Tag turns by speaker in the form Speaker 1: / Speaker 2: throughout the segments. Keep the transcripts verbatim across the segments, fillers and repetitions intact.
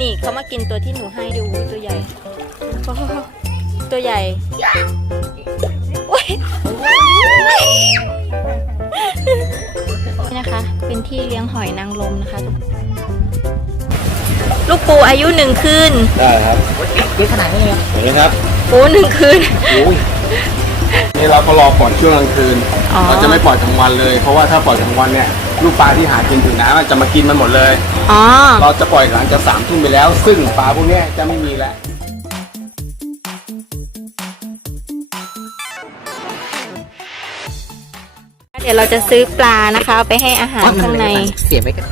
Speaker 1: นี่เขามากินตัวที่หนูให้ดูตัวใหญ่โอ้โหตัวใหญ่โอ้ยนี่นะคะเป็นที่เลี้ยงหอยนางรมนะคะลูกปูอายุหนึ่งคืน
Speaker 2: ได้ครับ
Speaker 3: เยอะขนาดนี้เลย
Speaker 2: เห็นไหมครับ
Speaker 1: ปูหนึ่งคืน
Speaker 2: นี่เราก็รอปล่อยช่วงกลางคืนเราจะไม่ปล่อยกลางวันเลยเพราะว่าถ้าปล่อยกลางวันเนี่ยลูกปลาที่หากินถึงน้ำจะมากินมันหมดเลย
Speaker 1: อ๋อ
Speaker 2: เราจะปล่อยหลังจากสามทุ่มไปแล้วซึ่งปลาพวกนี้จะไม่มีแล้ว
Speaker 1: เดี๋ยวเราจะซื้อปลานะคะเอาไปให้อาหารข้างใน
Speaker 3: เสียบไว้กัน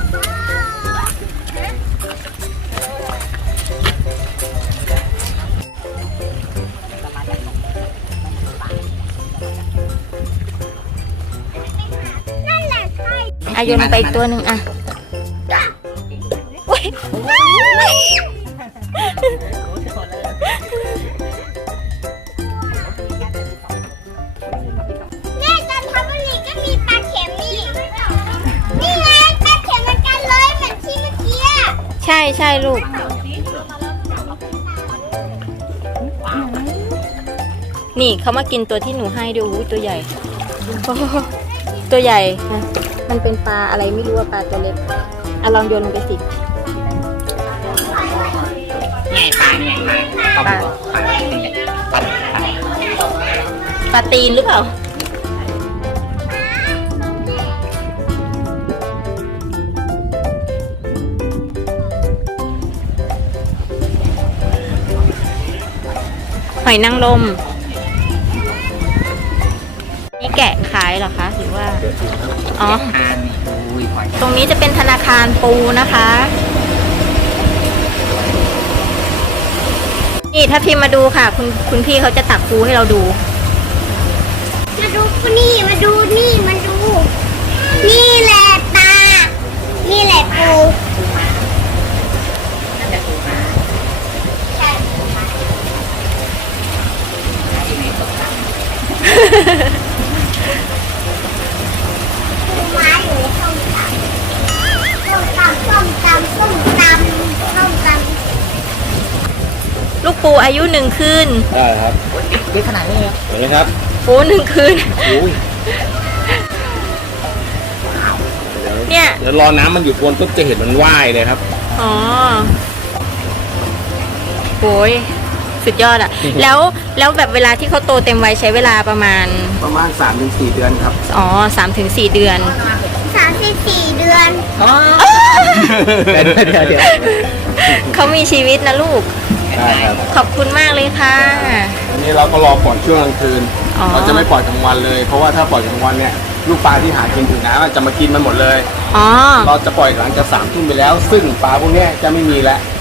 Speaker 1: อายุลงไปอีกตัวหนึ่งอ่ะ
Speaker 4: แม่จันทบุรีก็มีปลาเข็มนี่นี่ไงปลาเข็มเหมือนกันเลยเหมือนที่เมื่อกี้
Speaker 1: ใช่ใช่ลูกนี่เขามากินตัวที่หนูให้ดูตัวใหญ่ตัวใหญ่นะมันเป็นปลาอะไรไม่รู้ว่าปลาตัวเล็กอ่ะลองโยนลงไปสิ
Speaker 3: ไงปลาไงปลาปลาปลา
Speaker 1: ปลาตีนหรือเปล่าหอยนางรมนี่แกะขายเหรอคะหรือว่าอ๋อตรงนี้จะเป็นธนาคารปูนะคะนี่ถ้าพิมพ์มาดูค่ะคุณคุณพี่เขาจะตักปูให้เราดู
Speaker 4: มาดูนี่มาดูนี่มาดูนี่แหละปลานี่แหละปูมาอยู่ในส้มตำส้มตำส้มตำส้มตำส้มต
Speaker 1: ำลูกปูอายุหนึ่งคืน
Speaker 2: ได้ครับ
Speaker 3: เยอะขนาดนี้เลย
Speaker 2: เห็นไหมครับ
Speaker 1: ปูหนึ่งคืนเนี่ย
Speaker 2: เดี๋ยวรอน้ำมันหยุดวนปุ๊บจะเห็นมันว่ายเลยครับ
Speaker 1: อ๋อโอ้ยสุดยอดอ่ะแล้วแล้วแบบเวลาที่เขาโตเต็มวัยใช้เวลาประมาณ
Speaker 2: ประมาณ สามถึงสี่ เดือนครับ
Speaker 1: อ๋อ สามถึงสี่ เดือน
Speaker 4: สามถึงสี่เดือน
Speaker 3: อ๋อเดี๋ยวเดี๋ยว
Speaker 1: เขามีชีวิตนะลูก
Speaker 2: ใช่ครับ
Speaker 1: ขอบคุณมากเลยค่ะ
Speaker 2: นี่เราก็รอปล่อยช่วงกลางคืนเราจะไม่ปล่อยกลางวันเลยเพราะว่าถ้าปล่อยกลางวันเนี่ยลูกปลาที่หากินถึงน้ำจะมากินมันหมดเลย
Speaker 1: อ๋อ
Speaker 2: เราจะปล่อยหลังจากสามทุ่มไปแล้วซึ่งปลาพวกนี้จะไม่มีแล้ว